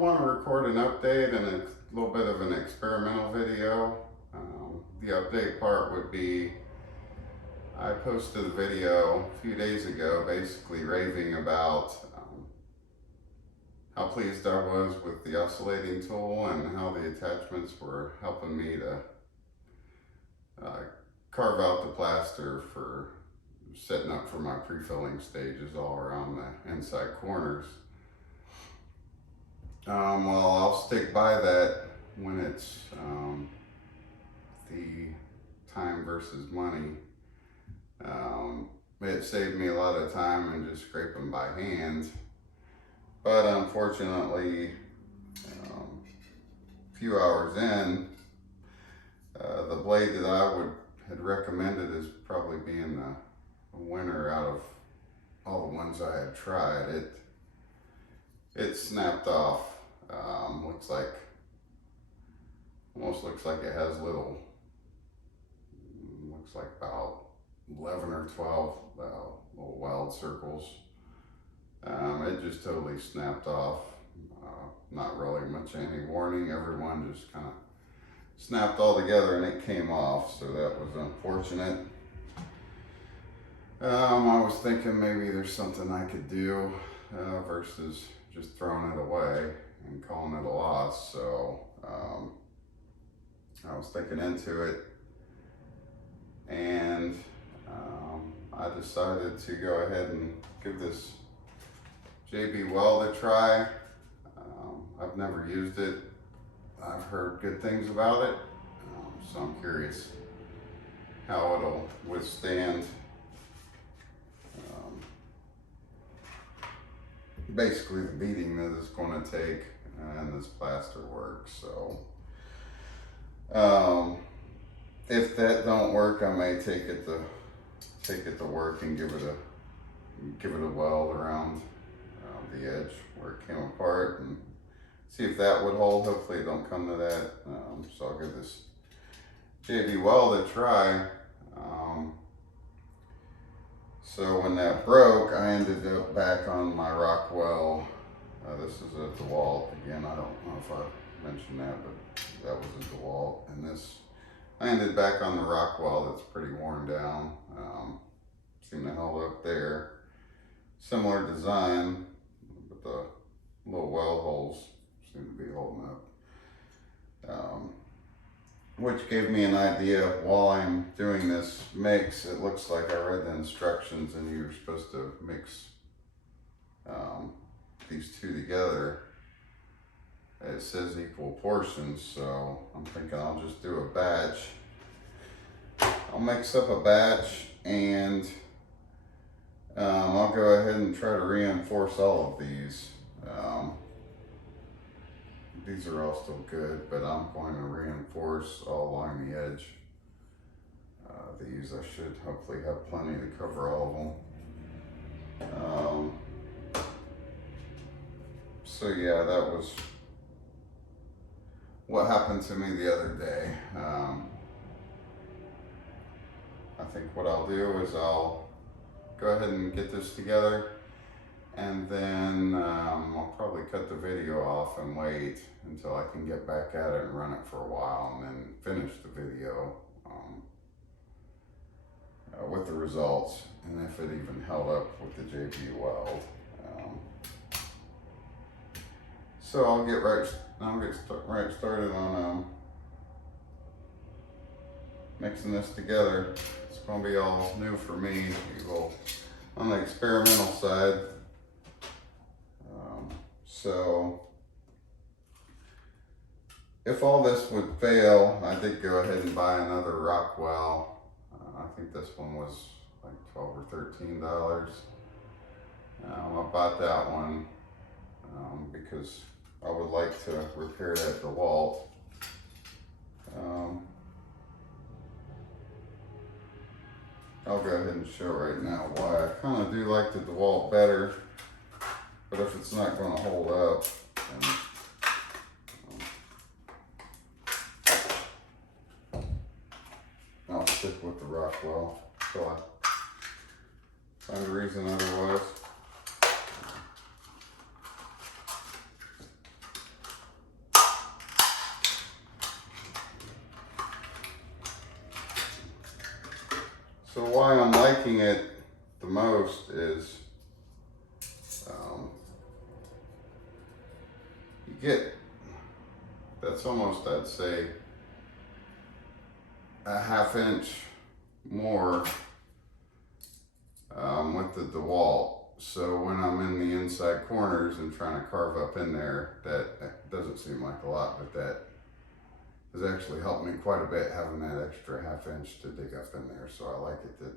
want to record an update and a little bit of an experimental video. The update part would be, I posted a video a few days ago basically raving about how pleased I was with the oscillating tool and how the attachments were helping me to carve out the plaster for setting up for my pre-filling stages all around the inside corners. Well, I'll stick by that when it's the time versus money. It saved me a lot of time and just scraping by hand. But unfortunately, a few hours in, the blade that I had recommended as probably being the winner out of all the ones I had tried, it snapped off. Almost looks like it has looks like about 11 or 12 little weld circles. It just totally snapped off. Not really much any warning. Everyone just kind of snapped all together and it came off, so that was unfortunate. I was thinking maybe there's something I could do versus just throwing it away and calling it a loss. So I was thinking into it, and I decided to go ahead and give this JB Weld a try. I've never used it. I've heard good things about it, so I'm curious how it'll withstand basically the beating that it's going to take and this plaster work. So if that don't work, I may take it to work and give it a weld around the edge where it came apart and see if that would hold. Hopefully it don't come to that. So I'll give this JB Weld a try. So when that broke, I ended up back on my Rockwell. This is a DeWalt again. I don't know if I mentioned that, but that was a DeWalt. And this, I ended back on the Rockwell that's pretty worn down. Seemed to hold up there. Similar design, but the little weld holes seem to be holding up. Which gave me an idea while I'm doing this mix. It looks like I read the instructions and you're supposed to mix these two together. It says equal portions, so I'm thinking I'll just do a batch. I'll mix up a batch and I'll go ahead and try to reinforce all of these. These are all still good, but I'm going to reinforce all along the edge. These I should hopefully have plenty to cover all of them. So yeah, that was what happened to me the other day. I think what I'll do is I'll go ahead and get this together, and then I'll probably cut the video off and wait until I can get back at it and run it for a while, and then finish the video with the results and if it even held up with the JB Weld. So I'll get right started on mixing this together. It's going to be all new for me, on the experimental side. So if all this would fail, I did go ahead and buy another Rockwell. I think this one was like $12 or $13. I bought that one because I would like to repair that DeWalt. I'll go ahead and show right now why I kind of do like the DeWalt better, but if it's not going to hold up, then I'll stick with the Rockwell until I find a reason otherwise. why I'm liking it the most is you get, that's almost, I'd say, a ½ inch more with the DeWalt. So when I'm in the inside corners and trying to carve up in there, that doesn't seem like a lot, but that has actually helped me quite a bit, having that extra ½ inch to dig up in there. So I like it that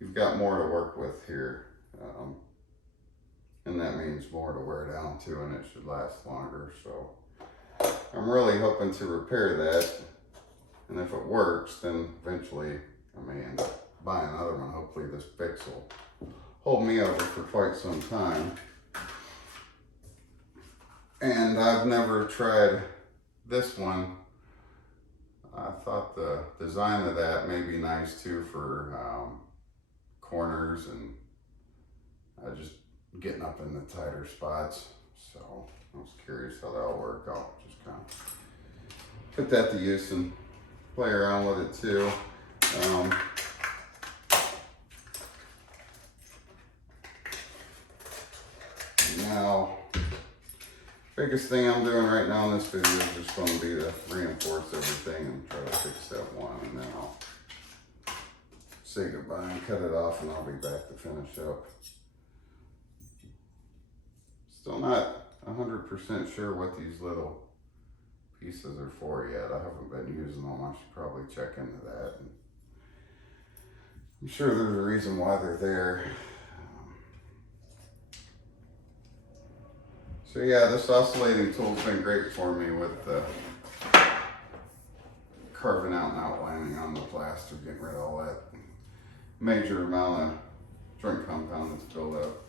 you've got more to work with here. And that means more to wear down too, and it should last longer. So I'm really hoping to repair that. And if it works, then eventually I may end up buying another one. Hopefully this fix will hold me over for quite some time. And I've never tried this one. I thought the design of that may be nice too for corners and just getting up in the tighter spots. So I was curious how that'll work. I'll just kind of put that to use and play around with it too. Now, biggest thing I'm doing right now in this video is just going to be to reinforce everything and try to fix that one, and then I'll say goodbye and cut it off, and I'll be back to finish up. Still not 100% sure what these little pieces are for yet. I haven't been using them. I should probably check into that. And I'm sure there's a reason why they're there. So yeah, this oscillating tool's been great for me with carving out and outlining on the plaster, getting rid of all that major amount of joint compound that's built up.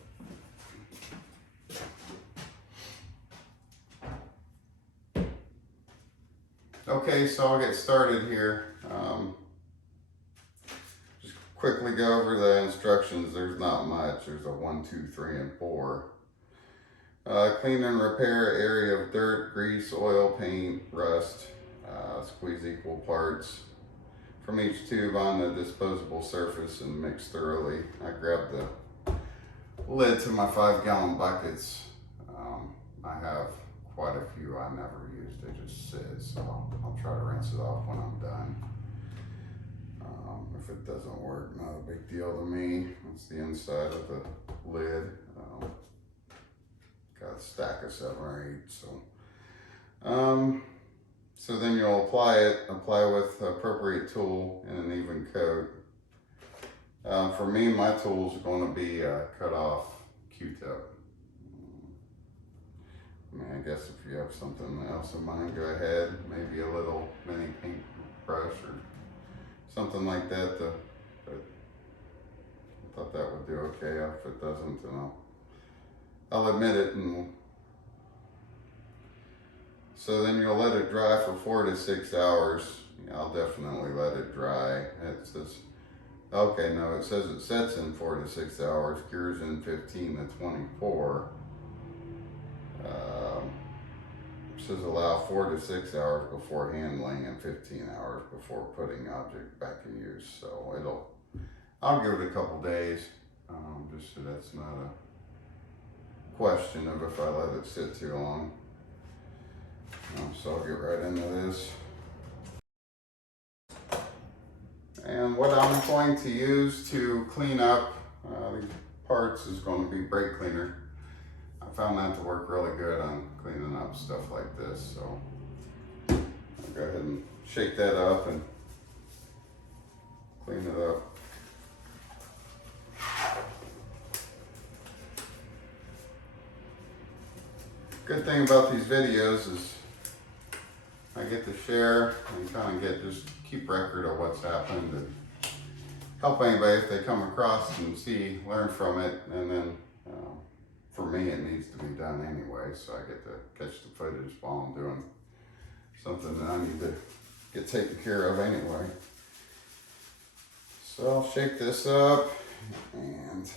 Okay, so I'll get started here. Just quickly go over the instructions. There's not much. There's a 1, 2, 3, and 4. Clean and repair area of dirt, grease, oil, paint, rust. Squeeze equal parts from each tube on the disposable surface and mix thoroughly. I grabbed the lid to my 5-gallon buckets. I have quite a few I never used. They just sit, so I'll try to rinse it off when I'm done. If it doesn't work, not a big deal to me. It's the inside of the lid. Got a stack of 7 or 8, so. So then you'll apply with appropriate tool and an even coat. For me, my tool is going to be a cut off Q-tip. I mean, I guess if you have something else in mind, go ahead. Maybe a little mini paint brush or something like that. But I thought that would do okay. If it doesn't, then I'll admit it. And so then you'll let it dry for 4 to 6 hours. I'll definitely let it dry. It says, okay, no, it says it sets in 4 to 6 hours, cures in 15 to 24. It says allow 4 to 6 hours before handling and 15 hours before putting object back in use. So I'll give it a couple days, just so that's not a question of if I let it sit too long. So I'll get right into this. And what I'm going to use to clean up these parts is going to be brake cleaner. I found that to work really good on cleaning up stuff like this. So I'll go ahead and shake that up and clean it up. Good thing about these videos is I get to share and kind of just keep record of what's happened and help anybody if they come across and learn from it. And then for me, it needs to be done anyway, so I get to catch the footage while I'm doing something that I need to get taken care of anyway. So I'll shake this up and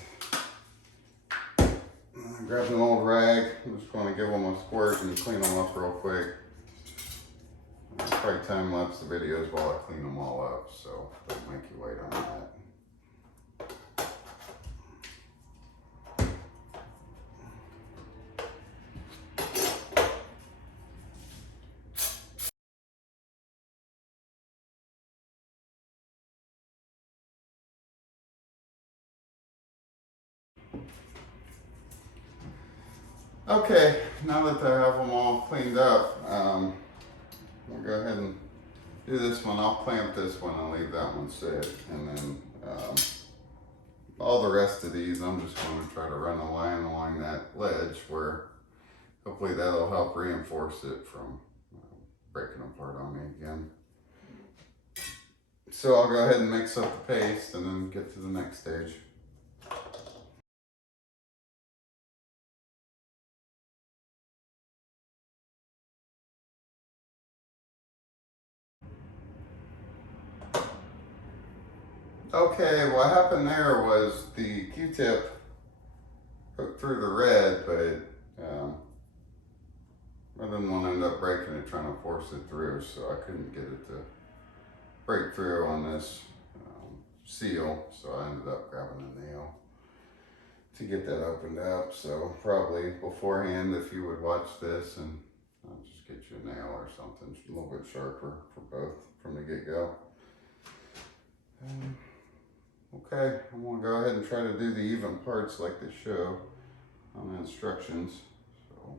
grab an old rag. I'm just going to give them a squirt and clean them up real quick. I'll probably time lapse the videos while I clean them all up, so don't make you wait on that. Okay, now that I have them all cleaned up, we'll go ahead and do this one. I'll clamp this one and leave that one sit, and then all the rest of these I'm just going to try to run a line along that ledge where hopefully that'll help reinforce it from breaking apart on me again. So I'll go ahead and mix up the paste and then get to the next stage. Okay, what happened there was the Q-tip put through the red, but I didn't want to end up breaking it trying to force it through, so I couldn't get it to break through on this seal, so I ended up grabbing a nail to get that opened up. So probably beforehand, if you would watch this, and I'll just get you a nail or something a little bit sharper for both from the get-go. Okay, I'm gonna go ahead and try to do the even parts like they show on the instructions. So.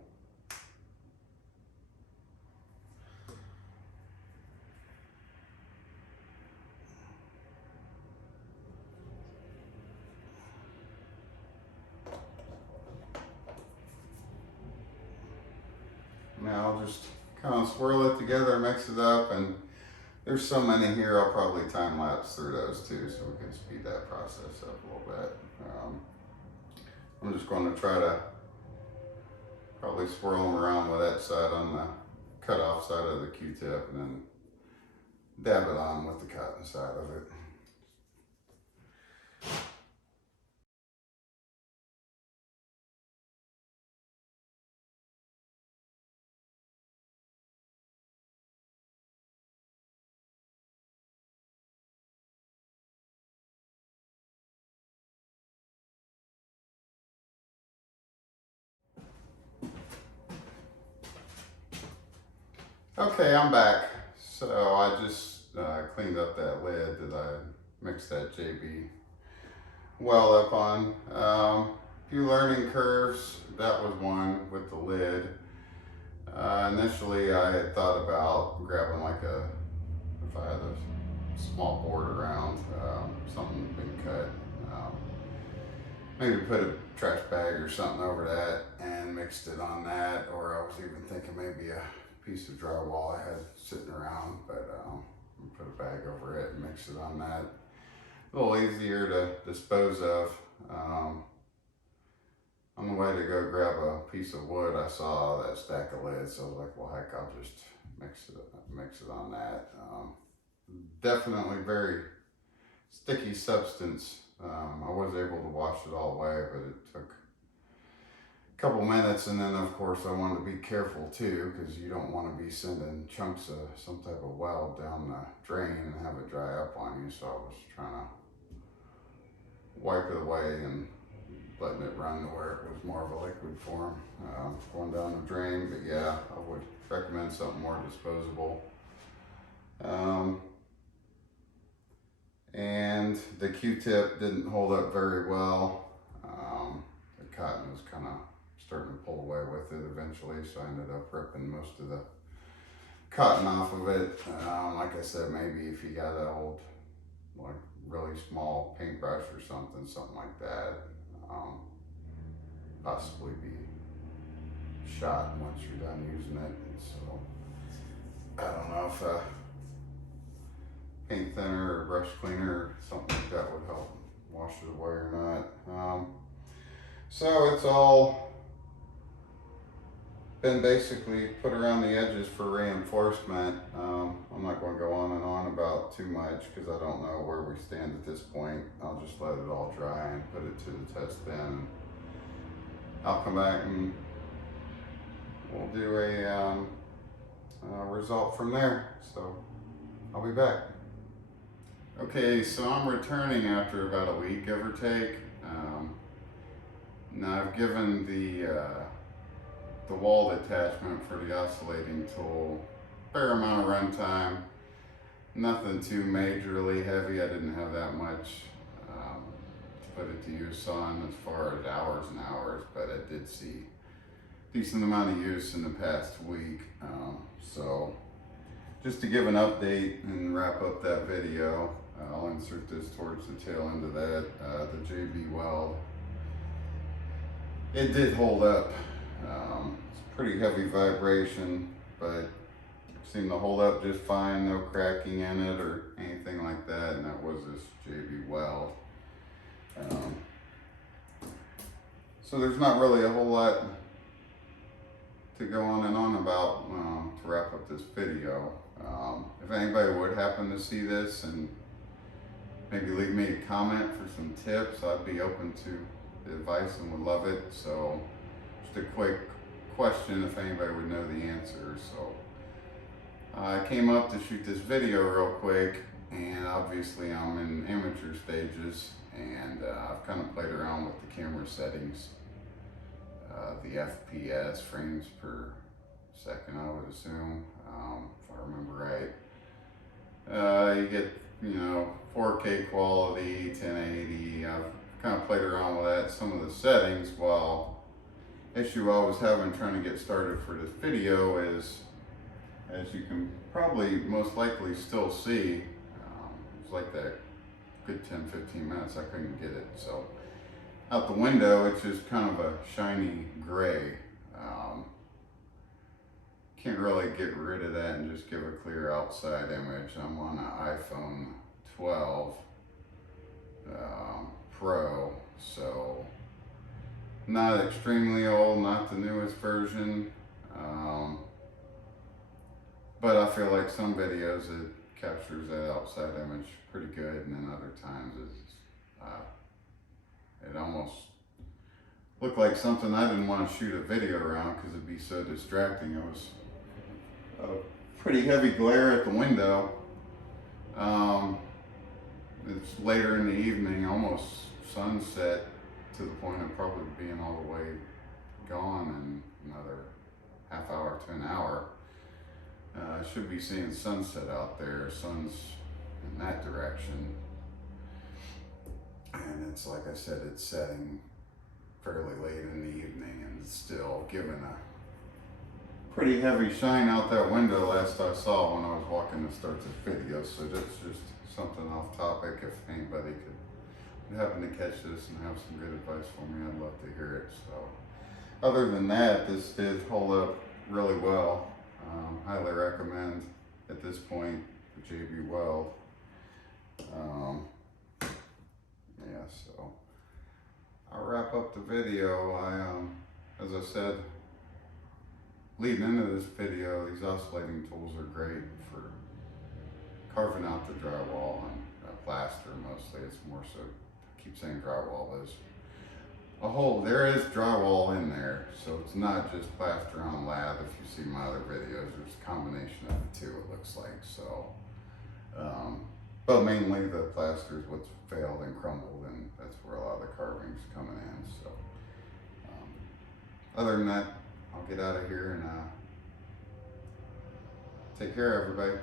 Now I'll just kind of swirl it together, mix it up, and there's so many here, I'll probably time lapse through those too, so we can speed that process up a little bit. I'm just going to try to probably swirl them around with that side on the cut off side of the Q-tip, and then dab it on with the cotton side of it. Okay, I'm back. So I just cleaned up that lid that I mixed that JB well up on. Few learning curves. That was one with the lid. Initially, I had thought about grabbing like if I had a small board around, something had been cut, maybe put a trash bag or something over that and mixed it on that, or I was even thinking maybe a piece of drywall I had sitting around, but put a bag over it and mix it on that. A little easier to dispose of. On the way to go grab a piece of wood, I saw that stack of lids, so I was like, well, heck, I'll just mix it on that. Definitely very sticky substance. I was able to wash it all away, but it took a couple minutes, and then of course I wanted to be careful too, because you don't want to be sending chunks of some type of weld down the drain and have it dry up on you, so I was trying to wipe it away and letting it run to where it was more of a liquid form going down the drain. But yeah, I would recommend something more disposable. And the Q-tip didn't hold up very well. The cotton was kind of starting to pull away with it eventually, so I ended up ripping most of the cotton off of it. Like I said, maybe if you got an old, like really small paintbrush or something like that, possibly be shot once you're done using it. So I don't know if paint thinner or brush cleaner or something like that would help wash it away or not. So it's all been basically put around the edges for reinforcement. I'm not going to go on and on about too much because I don't know where we stand at this point. I'll just let it all dry and put it to the test then. I'll come back and we'll do a result from there. So I'll be back. Okay, so I'm returning after about a week, give or take. Now I've given the wall attachment for the oscillating tool a fair amount of runtime. Nothing too majorly heavy. I didn't have that much to put it to use on as far as hours and hours, but I did see decent amount of use in the past week. So just to give an update and wrap up that video, I'll insert this towards the tail end of that. The JB Weld, it did hold up. It's pretty heavy vibration, but seemed to hold up just fine, no cracking in it or anything like that, and that was this JB Weld. So there's not really a whole lot to go on and on about to wrap up this video. If anybody would happen to see this and maybe leave me a comment for some tips, I'd be open to the advice and would love it. So just a quick question if anybody would know the answer. So I came up to shoot this video real quick, and obviously I'm in amateur stages, and I've kind of played around with the camera settings, the FPS, frames per second, I would assume, if I remember right. You get, 4K quality, 1080. I've kind of played around with that, some of the settings. While issue I was having trying to get started for this video is, as you can probably most likely still see, it was like that good 10-15 minutes I couldn't get it. So out the window it's just kind of a shiny gray. Can't really get rid of that and just give a clear outside image. I'm on an iPhone 12 Pro, so not extremely old, not the newest version. But I feel like some videos it captures that outside image pretty good, and then other times it almost looked like something I didn't want to shoot a video around because it'd be so distracting. It was a pretty heavy glare at the window. It's later in the evening, almost sunset, to the point of probably being all the way gone in another half hour to an hour. I should be seeing sunset out there, sun's in that direction. And it's like I said, it's setting fairly late in the evening, and it's still giving a pretty heavy shine out that window last I saw when I was walking to start this video. So that's just something off topic. If anybody could happen to catch this and have some good advice for me, I'd love to hear it. So other than that, this did hold up really well. Highly recommend at this point the JB Weld. Yeah, so I'll wrap up the video. As I said, leading into this video, these oscillating tools are great for carving out the drywall and plaster mostly. It's more so, I keep saying drywall, there's a whole, there is drywall in there, so it's not just plaster on lab. If you see my other videos, there's a combination of the two, it looks like. So, but mainly the plaster is what's failed and crumbled, and that's where a lot of the carving's coming in. So, other than that, I'll get out of here and take care, everybody.